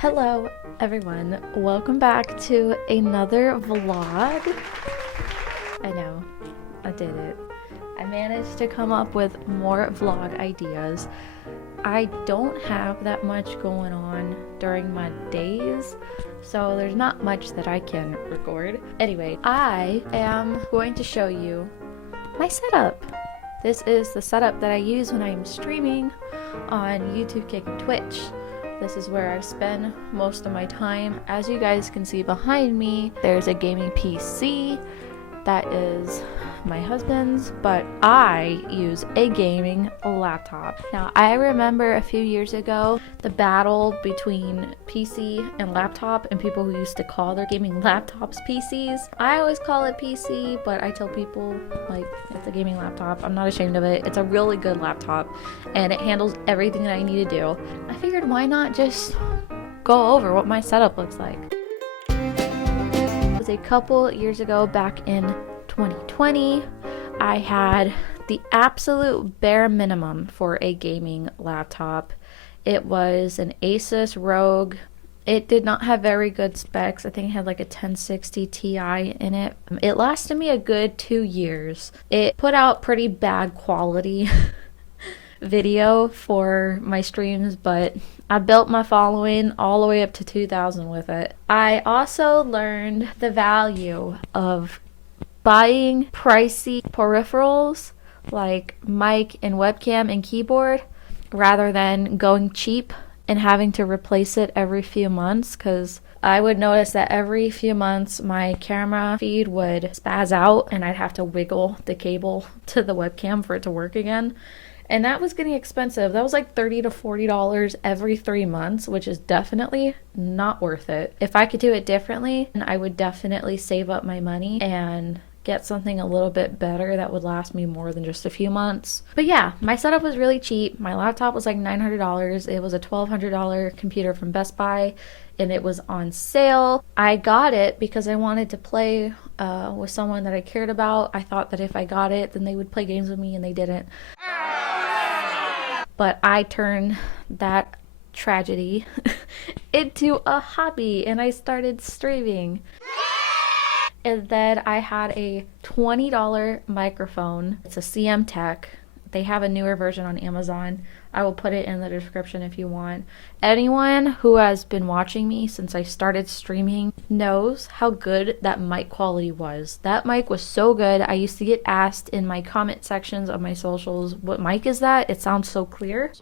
Hello everyone, welcome back to another vlog. I know, I did it. I managed to come up with more vlog ideas. I don't have that much going on during my days, so there's not much that I can record. Anyway, I am going to show you my setup. This is the setup that I use when I'm streaming on YouTube, Kick, and Twitch. This is where I spend most of my time. As you guys can see behind me, there's a gaming PC that is my husband's, but I use a gaming laptop. Now, I remember a few years ago the battle between PC and laptop and people who used to call their gaming laptops PCs. I always call it PC, but I tell people like it's a gaming laptop. I'm not ashamed of it. It's a really good laptop and it handles everything that I need to do. I figured why not just go over what my setup looks like. It was a couple years ago, back in 2020, I had the absolute bare minimum for a gaming laptop. It was an Asus ROG. It did not have very good specs. I think it had like a 1060 Ti in it. It lasted me a good 2 years. It put out pretty bad quality video for my streams, but I built my following all the way up to 2,000 with it. I also learned the value of buying pricey peripherals like mic and webcam and keyboard rather than going cheap and having to replace it every few months, because I would notice that every few months my camera feed would spaz out and I'd have to wiggle the cable to the webcam for it to work again. And that was getting expensive. That was like $30 to $40 every 3 months, which is definitely not worth it. If I could do it differently, I would definitely save up my money and get something a little bit better that would last me more than just a few months. But yeah, my setup was really cheap. My laptop was like $900. It was a $1,200 computer from Best Buy and it was on sale. I got it because I wanted to play with someone that I cared about. I thought that if I got it, then they would play games with me, and they didn't. But I turned that tragedy into a hobby and I started streaming. And then I had a $20 microphone. It's a CM Tech. They have a newer version on Amazon. I will put it in the description if you want. Anyone who has been watching me since I started streaming knows how good that mic quality was. That mic was so good. I used to get asked in my comment sections of my socials, what mic is that? It sounds so clear.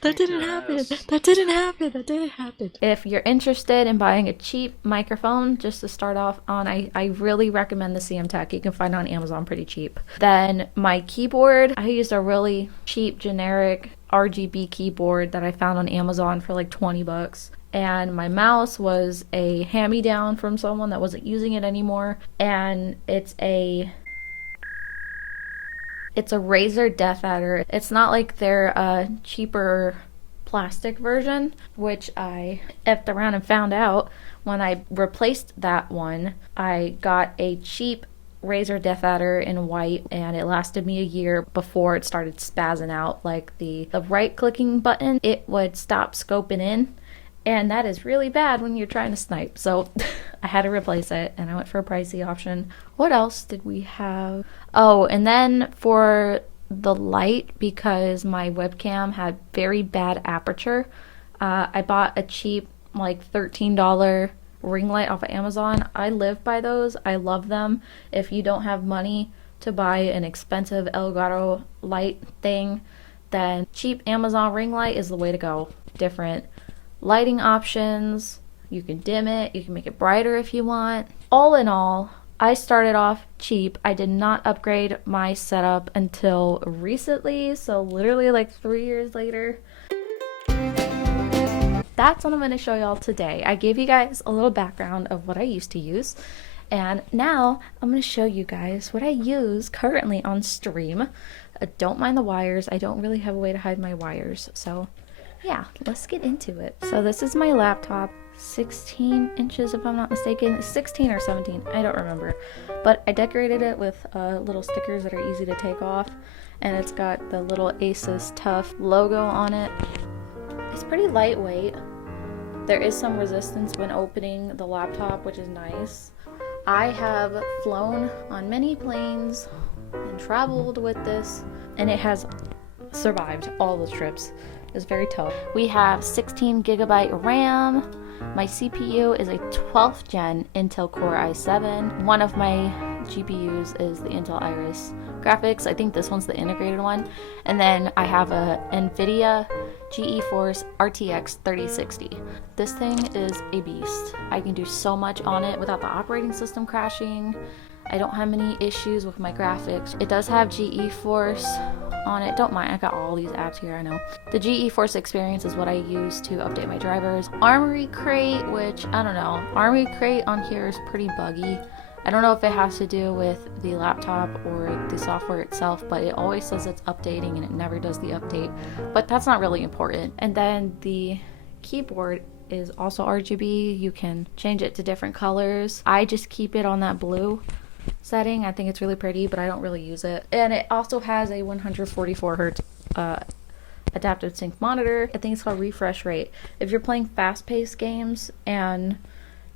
That didn't happen. That didn't happen. That didn't happen. If you're interested in buying a cheap microphone just to start off on, I really recommend the CM Tech. You can find it on Amazon pretty cheap. Then my keyboard, I used a really cheap generic RGB keyboard that I found on Amazon for like 20 bucks. And my mouse was a hand-me-down from someone that wasn't using it anymore. And it's a Razer Death Adder. It's not like their cheaper plastic version, which I effed around and found out when I replaced that one. I got a cheap Razer Death Adder in white and it lasted me a year before it started spazzing out. Like the right clicking button, it would stop scoping in. And that is really bad when you're trying to snipe. So I had to replace it and I went for a pricey option. What else did we have? Oh, and then for the light, because my webcam had very bad aperture, I bought a cheap like $13 ring light off of Amazon. I live by those. I love them. If you don't have money to buy an expensive Elgato light thing, then cheap Amazon ring light is the way to go. Different lighting options, you can dim it, you can make it brighter if you want. All in all, I started off cheap. I did not upgrade my setup until recently, so literally like 3 years later. That's what I'm going to show y'all today. I gave you guys a little background of what I used to use, and now I'm going to show you guys what I use currently on stream. Don't mind the wires. I don't really have a way to hide my wires, so yeah, let's get into it. So this is my laptop, 16 inches if I'm not mistaken, 16 or 17, I don't remember. But I decorated it with little stickers that are easy to take off, and it's got the little Asus Tough logo on it. It's pretty lightweight. There is some resistance when opening the laptop, which is nice. I have flown on many planes and traveled with this, and it has survived all the trips. It's very tough. We have 16 gigabyte RAM. My CPU is a 12th gen Intel Core i7. One of my GPUs is the Intel Iris graphics. I think this one's the integrated one. And then I have a NVIDIA GeForce RTX 3060. This thing is a beast. I can do so much on it without the operating system crashing. I don't have many issues with my graphics. It does have GeForce on it. Don't mind, I got all these apps here, I know. The GeForce experience is what I use to update my drivers. Armory Crate, which, I don't know. Armory Crate on here is pretty buggy. I don't know if it has to do with the laptop or the software itself, but it always says it's updating and it never does the update. But that's not really important. And then the keyboard is also RGB. You can change it to different colors. I just keep it on that blue setting. I think it's really pretty, but I don't really use it. And it also has a 144 hertz adaptive sync monitor. I think it's called refresh rate. If you're playing fast-paced games and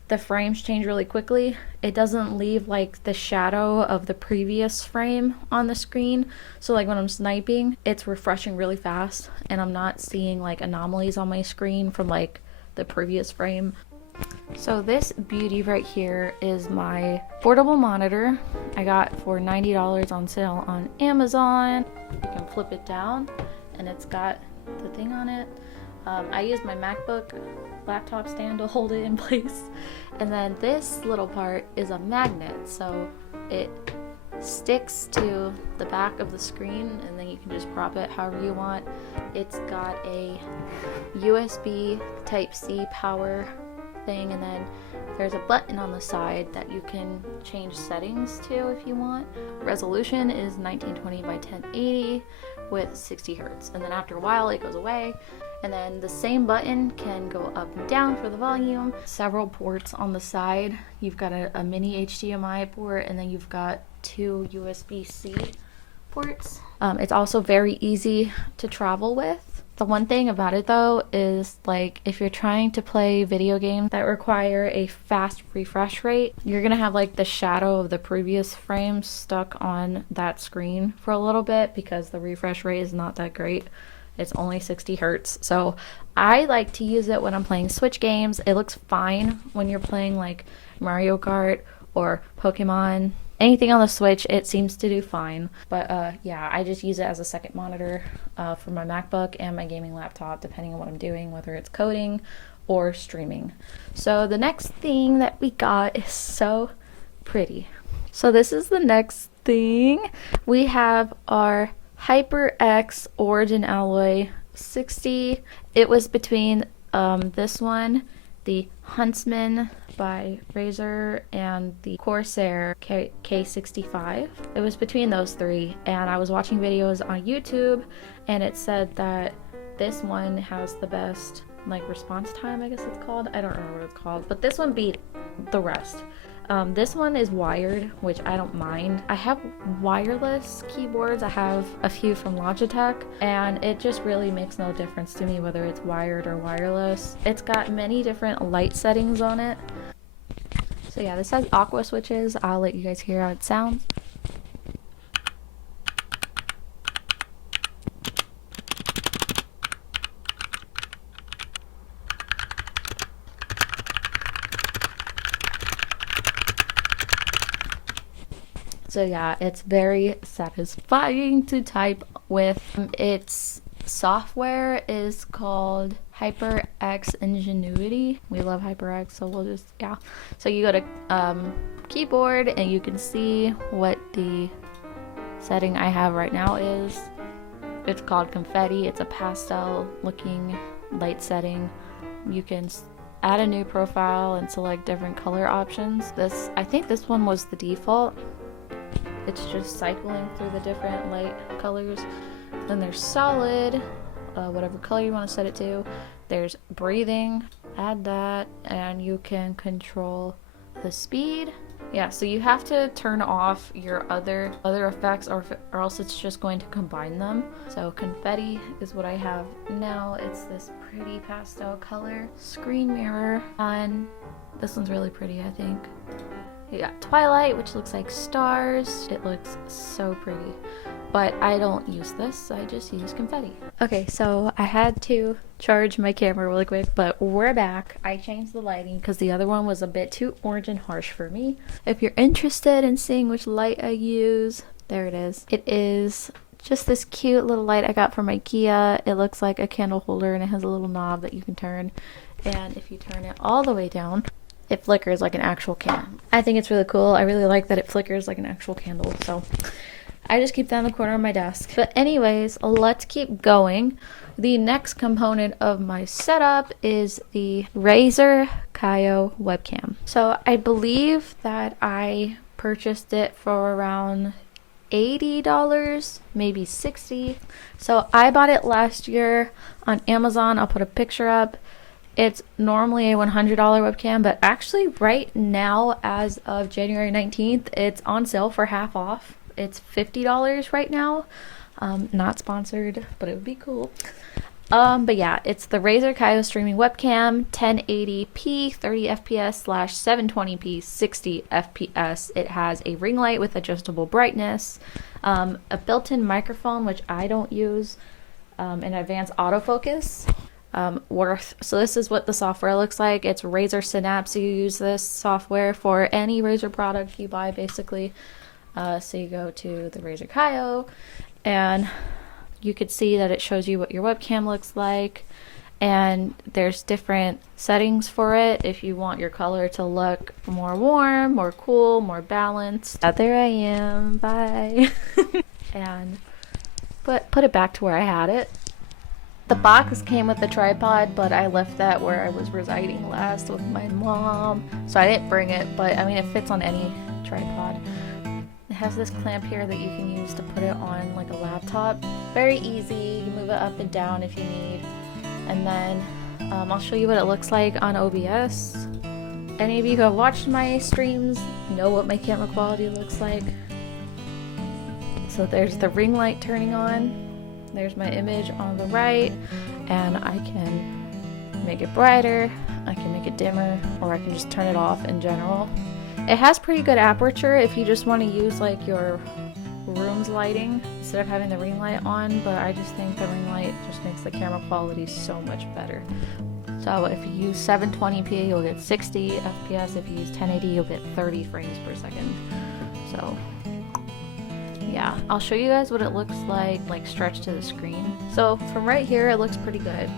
the frames change really quickly, it doesn't leave like the shadow of the previous frame on the screen. So like when I'm sniping, it's refreshing really fast and I'm not seeing like anomalies on my screen from like the previous frame. So this beauty right here is my portable monitor I got for $90 on sale on Amazon. You can flip it down and it's got the thing on it. I use my MacBook laptop stand to hold it in place. And then this little part is a magnet, so it sticks to the back of the screen and then you can just prop it however you want. It's got a USB Type-C power thing, and then there's a button on the side that you can change settings to if you want. Resolution is 1920 by 1080 with 60 hertz, and then after a while it goes away. And then the same button can go up and down for the volume. Several ports on the side. You've got a mini HDMI port, and then you've got 2 USB-C ports. It's also very easy to travel with. The one thing about it though is like if you're trying to play video games that require a fast refresh rate, you're gonna have like the shadow of the previous frame stuck on that screen for a little bit because the refresh rate is not that great. It's only 60 hertz. So I like to use it when I'm playing Switch games. It looks fine when you're playing like Mario Kart or Pokemon. Anything on the Switch, it seems to do fine. But yeah, I just use it as a second monitor for my MacBook and my gaming laptop, depending on what I'm doing, whether it's coding or streaming. So the next thing that we got is so pretty. So this is the next thing. We have our Hyperx Origin Alloy 60. It was between this one, the Huntsman by Razer, and the Corsair K65. It was between those three, and I was watching videos on YouTube and it said that this one has the best like response time, I guess it's called. I don't remember what it's called, but this one beat the rest. This one is wired, which I don't mind. I have wireless keyboards. I have a few from Logitech, and it just really makes no difference to me whether it's wired or wireless. It's got many different light settings on it. So yeah, this has aqua switches. I'll let you guys hear how it sounds. So yeah, it's very satisfying to type with. Its software is called HyperX Ingenuity. We love HyperX, so we'll just, yeah. So you go to keyboard and you can see what the setting I have right now is. It's called Confetti. It's a pastel looking light setting. You can add a new profile and select different color options. I think this one was the default. It's just cycling through the different light colors. Then there's solid, whatever color you want to set it to. There's breathing, add that, and you can control the speed Yeah, so you have to turn off your other effects, or else it's just going to combine them. So confetti is what I have now. It's this pretty pastel color. Screen mirror, and this one's really pretty, I think. You got Twilight, which looks like stars. It looks so pretty. But I don't use this, I just use confetti. Okay, so I had to charge my camera really quick, but we're back. I changed the lighting because the other one was a bit too orange and harsh for me. If you're interested in seeing which light I use, there it is. It is just this cute little light I got from IKEA. It looks like a candle holder and it has a little knob that you can turn. And if you turn it all the way down, it flickers like an actual candle. I think it's really cool. I really like that it flickers like an actual candle, so I just keep that in the corner of my desk. But anyways, let's keep going. The next component of my setup is the Razer Kaio webcam. So I believe that I purchased it for around $80, maybe $60. So I bought it last year on Amazon. I'll put a picture up. It's normally a $100 webcam, but actually right now, as of January 19th, it's on sale for half off. It's $50 right now. Not sponsored, but it would be cool. But yeah, it's the Razer Kaio streaming webcam, 1080p, 30 fps / 720p, 60 fps. It has a ring light with adjustable brightness, a built-in microphone, which I don't use, an advanced autofocus. So this is what the software looks like. It's Razer Synapse. You use this software for any Razer product you buy, basically. So you go to the Razer Kaio, and you could see that it shows you what your webcam looks like, and there's different settings for it if you want your color to look more warm, more cool, more balanced. There I am, bye. And put it back to where I had it. The box came with the tripod, but I left that where I was residing last with my mom, so I didn't bring it, but I mean, it fits on any tripod. It has this clamp here that you can use to put it on like a laptop. Very easy. You move it up and down if you need. And then I'll show you what it looks like on OBS. Any of you who have watched my streams know what my camera quality looks like. So there's the ring light turning on. There's my image on the right, and I can make it brighter, I can make it dimmer, or I can just turn it off in general. It has pretty good aperture if you just want to use like your room's lighting instead of having the ring light on, but I just think the ring light just makes the camera quality so much better. So if you use 720p, you'll get 60 fps. If you use 1080, you'll get 30 frames per second. So yeah, I'll show you guys what it looks like stretched to the screen. So from right here, it looks pretty good.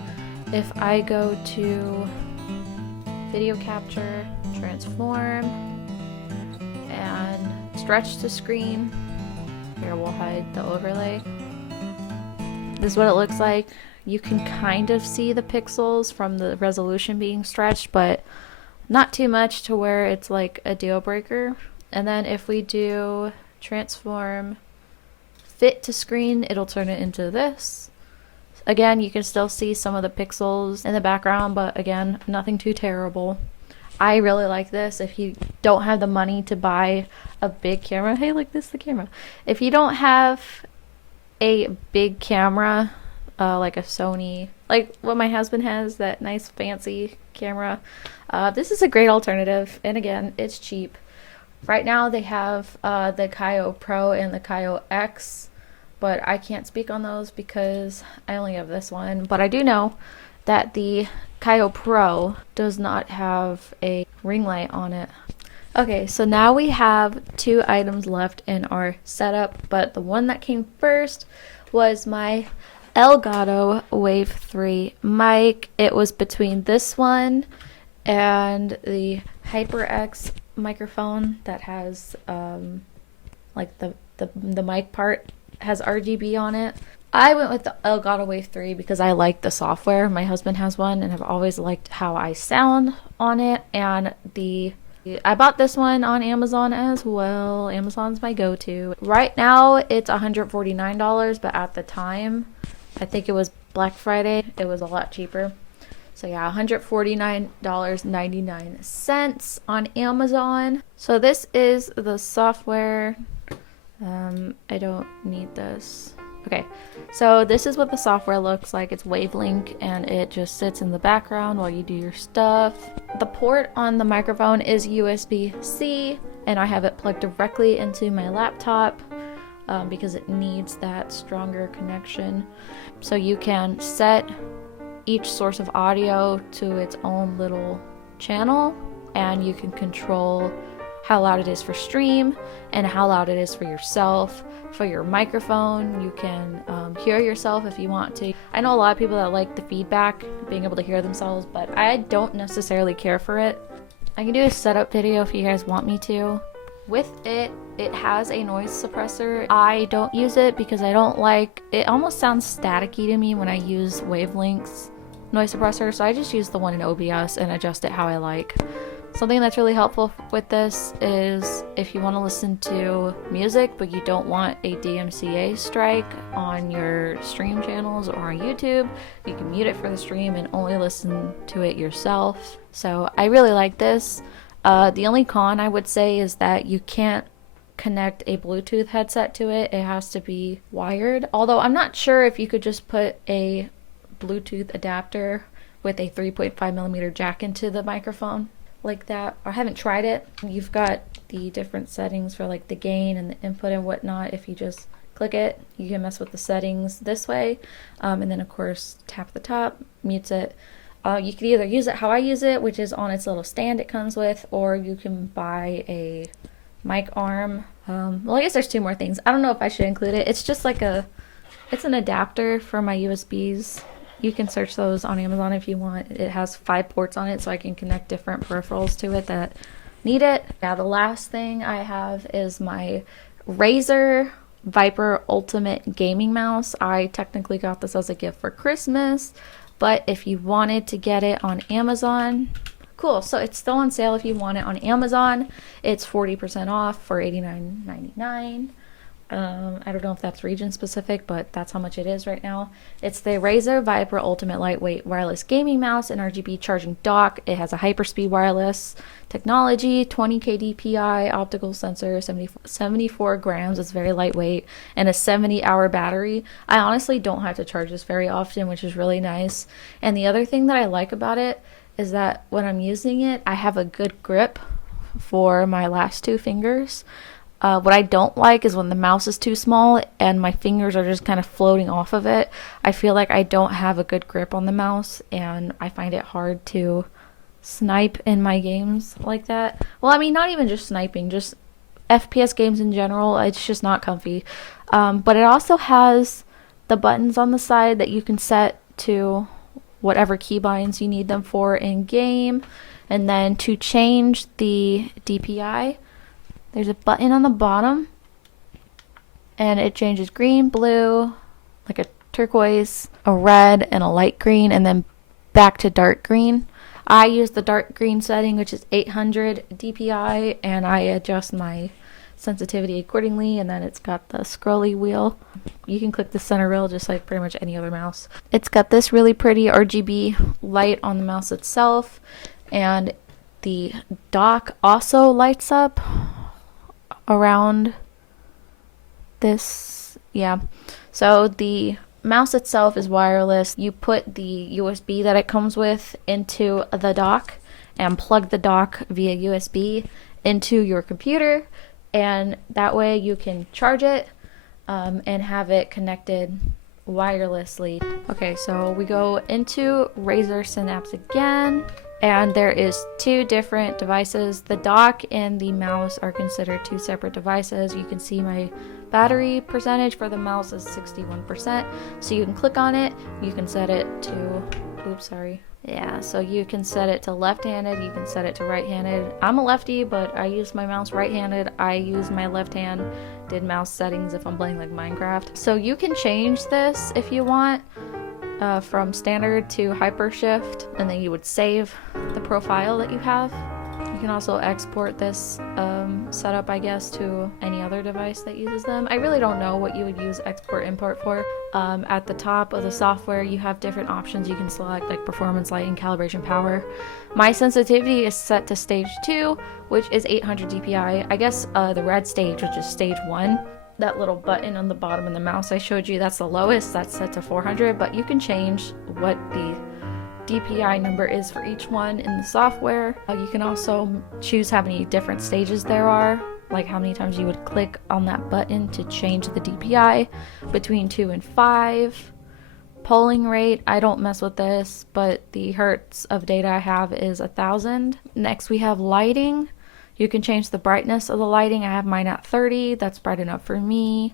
If I go to video capture, transform, and stretch to screen, here we'll hide the overlay. This is what it looks like. You can kind of see the pixels from the resolution being stretched, but not too much to where it's like a deal breaker. And then if we do transform fit to screen, it'll turn it into this. Again, you can still see some of the pixels in the background, but again, nothing too terrible. I really like this. If you don't have the money to buy a big camera, hey, look, this is the camera. If you don't have a big camera, like a Sony, like what my husband has, that nice fancy camera, this is a great alternative. And again, it's cheap. Right now they have the Kaio Pro and the Kaio X, but I can't speak on those because I only have this one. But I do know that the Kaio Pro does not have a ring light on it. Okay, so now we have 2 items left in our setup, but the one that came first was my Elgato Wave 3 mic. It was between this one and the Hyperx microphone that has like the mic part has RGB on it. I went with the Elgato Wave 3 because I like the software. My husband has one and I've always liked how I sound on it. And I bought this one on Amazon as well. Amazon's my go-to. Right now it's $149, but at the time, I think it was Black Friday, it was a lot cheaper. So yeah, $149.99 on Amazon. So this is the software. I don't need this. Okay, so this is what the software looks like. It's Wavelink, and it just sits in the background while you do your stuff. The port on the microphone is USB-C, and I have it plugged directly into my laptop because it needs that stronger connection. So you can set each source of audio to its own little channel, and you can control how loud it is for stream and how loud it is for yourself. For your microphone, you can hear yourself if you want to. I know a lot of people that like the feedback, being able to hear themselves, but I don't necessarily care for it. I can do a setup video if you guys want me to. With it, it has a noise suppressor. I don't use it because I don't like it. Almost sounds staticky to me when I use Wavelink's noise suppressor, so I just use the one in OBS and adjust it how I like. Something that's really helpful with this is if you want to listen to music but you don't want a DMCA strike on your stream channels or on YouTube, you can mute it for the stream and only listen to it yourself. So I really like this. The only con I would say is that you can't connect a Bluetooth headset to it. It has to be wired. Although I'm not sure if you could just put a Bluetooth adapter with a 3.5mm jack into the microphone like that. I haven't tried it. You've got the different settings for like the gain and the input and whatnot. If you just click it, you can mess with the settings this way, and then of course tap the top, mutes it. You can either use it how I use it, which is on its little stand it comes with, or you can buy a mic arm. Well, I guess there's two more things. I don't know if I should include it. It's just like it's an adapter for my USBs. You can search those on Amazon if you want. It has 5 ports on it, so I can connect different peripherals to it that need it. Now, the last thing I have is my Razer Viper Ultimate Gaming Mouse. I technically got this as a gift for Christmas, but if you wanted to get it on Amazon, cool. So it's still on sale if you want it on Amazon. It's 40% off for $89.99. I don't know if that's region specific, but that's how much it is right now. It's the Razer Viper Ultimate Lightweight Wireless Gaming Mouse and RGB charging dock. It has a hyperspeed wireless technology, 20K DPI, optical sensor, 74 grams. It's very lightweight, and a 70-hour battery. I honestly don't have to charge this very often, which is really nice. And the other thing that I like about it is that when I'm using it, I have a good grip for my last 2 fingers. What I don't like is when the mouse is too small and my fingers are just kind of floating off of it. I feel like I don't have a good grip on the mouse, and I find it hard to snipe in my games like that. Well, I mean, not even just sniping, just FPS games in general. It's just not comfy. But it also has the buttons on the side that you can set to whatever keybinds you need them for in game. And then to change the DPI, there's a button on the bottom, and it changes green, blue, like a turquoise, a red, and a light green, and then back to dark green. I use the dark green setting, which is 800 DPI, and I adjust my sensitivity accordingly, and then it's got the scrolly wheel. You can click the center rail just like pretty much any other mouse. It's got this really pretty RGB light on the mouse itself, and the dock also lights up around this. Yeah, so the mouse itself is wireless. You put the USB that it comes with into the dock and plug the dock via USB into your computer, and that way you can charge it and have it connected wirelessly. Okay, so we go into Razer Synapse again, and there is 2 different devices. The dock and the mouse are considered 2 separate devices. You can see my battery percentage for the mouse is 61%. So you can click on it, you can set it to, yeah, so you can set it to left-handed, you can set it to right-handed. I'm a lefty, but I use my mouse right-handed. I use my left-handed mouse settings if I'm playing like Minecraft. So you can change this if you want. From standard to hyper shift, and then you would save the profile that you have. You can also export this setup, I guess, to any other device that uses them. I really don't know what you would use export import for. At the top of the software, you have different options you can select, like performance, lighting, calibration, power. My sensitivity is set to stage 2, which is 800 dpi. I guess the red stage, which is stage 1, that little button on the bottom of the mouse I showed you, that's the lowest, that's set to 400, but you can change what the DPI number is for each one in the software. You can also choose how many different stages there are, like how many times you would click on that button to change the DPI between 2 and 5. Polling rate, I don't mess with this, but the hertz of data I have is 1000. Next we have lighting. You can change the brightness of the lighting. I have mine at 30. That's bright enough for me.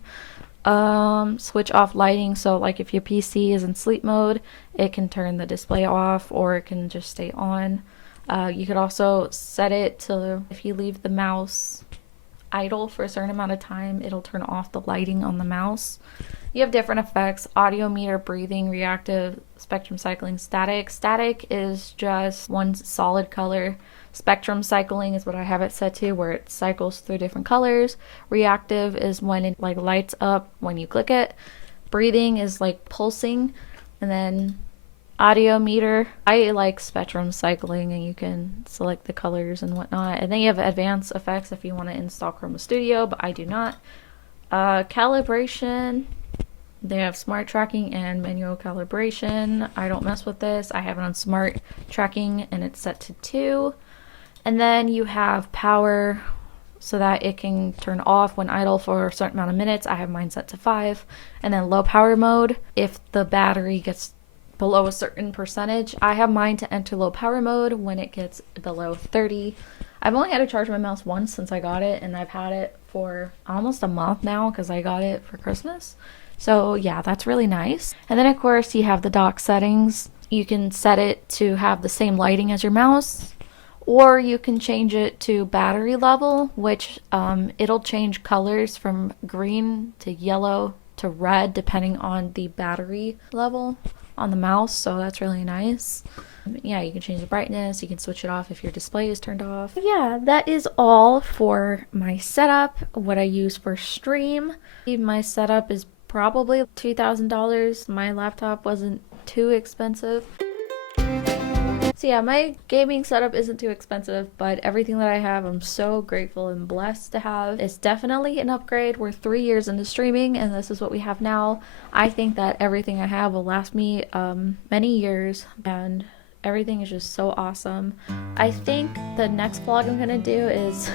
Switch off lighting, so like if your PC is in sleep mode, it can turn the display off or it can just stay on. You could also set it to, if you leave the mouse idle for a certain amount of time, it'll turn off the lighting on the mouse. You have different effects: audio meter, breathing, reactive, spectrum cycling, static. Static is just one solid color. Spectrum cycling is what I have it set to, where it cycles through different colors. Reactive is when it like lights up when you click it. Breathing is like pulsing. And then audio meter, I like spectrum cycling, and you can select the colors and whatnot. And then you have advanced effects if you want to install Chroma Studio, but I do not. Calibration, they have smart tracking and manual calibration. I don't mess with this. I have it on smart tracking and it's set to 2. And then you have power, so that it can turn off when idle for a certain amount of minutes. I have mine set to 5. And then low power mode, if the battery gets below a certain percentage. I have mine to enter low power mode when it gets below 30. I've only had to charge my mouse once since I got it, and I've had it for almost a month now because I got it for Christmas. So yeah, that's really nice. And then of course you have the dock settings. You can set it to have the same lighting as your mouse, or you can change it to battery level, which it'll change colors from green to yellow to red depending on the battery level on the mouse, so that's really nice. Yeah, you can change the brightness, you can switch it off if your display is turned off. Yeah, that is all for my setup, what I use for stream. My setup is probably $2,000. My laptop wasn't too expensive. So yeah, my gaming setup isn't too expensive, but everything that I have, I'm so grateful and blessed to have. It's definitely an upgrade. We're 3 years into streaming, and this is what we have now. I think that everything I have will last me many years, and everything is just so awesome. I think the next vlog I'm gonna do is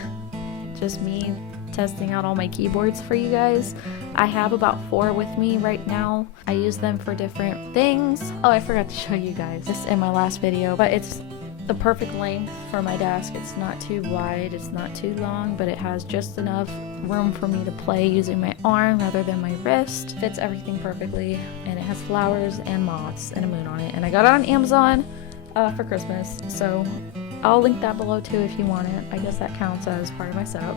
just me testing out all my keyboards for you guys. I have about 4 with me right now. I use them for different things. Oh, I forgot to show you guys this in my last video, but it's the perfect length for my desk. It's not too wide, it's not too long, but it has just enough room for me to play using my arm rather than my wrist. Fits everything perfectly, and it has flowers and moths and a moon on it. And I got it on Amazon for Christmas, so I'll link that below too if you want it. I guess that counts as part of my setup.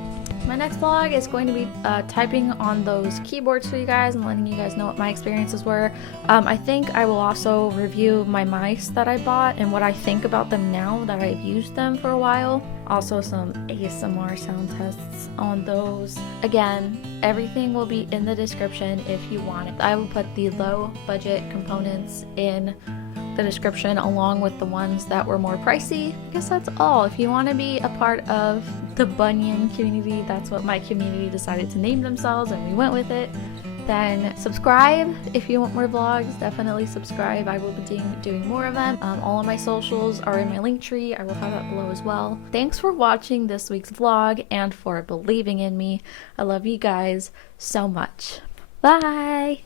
My next vlog is going to be typing on those keyboards for you guys and letting you guys know what my experiences were. I think I will also review my mice that I bought and what I think about them now that I've used them for a while. Also some ASMR sound tests on those. Again, everything will be in the description if you want it. I will put the low budget components in the description along with the ones that were more pricey. I guess that's all. If you want to be a part of the bunion community, that's what my community decided to name themselves, and we went with it, then subscribe if you want more vlogs. Definitely subscribe. I will be doing more of them. All of my socials are in my link tree. I will have that below as well. Thanks for watching this week's vlog and for believing in me. I love you guys so much. Bye!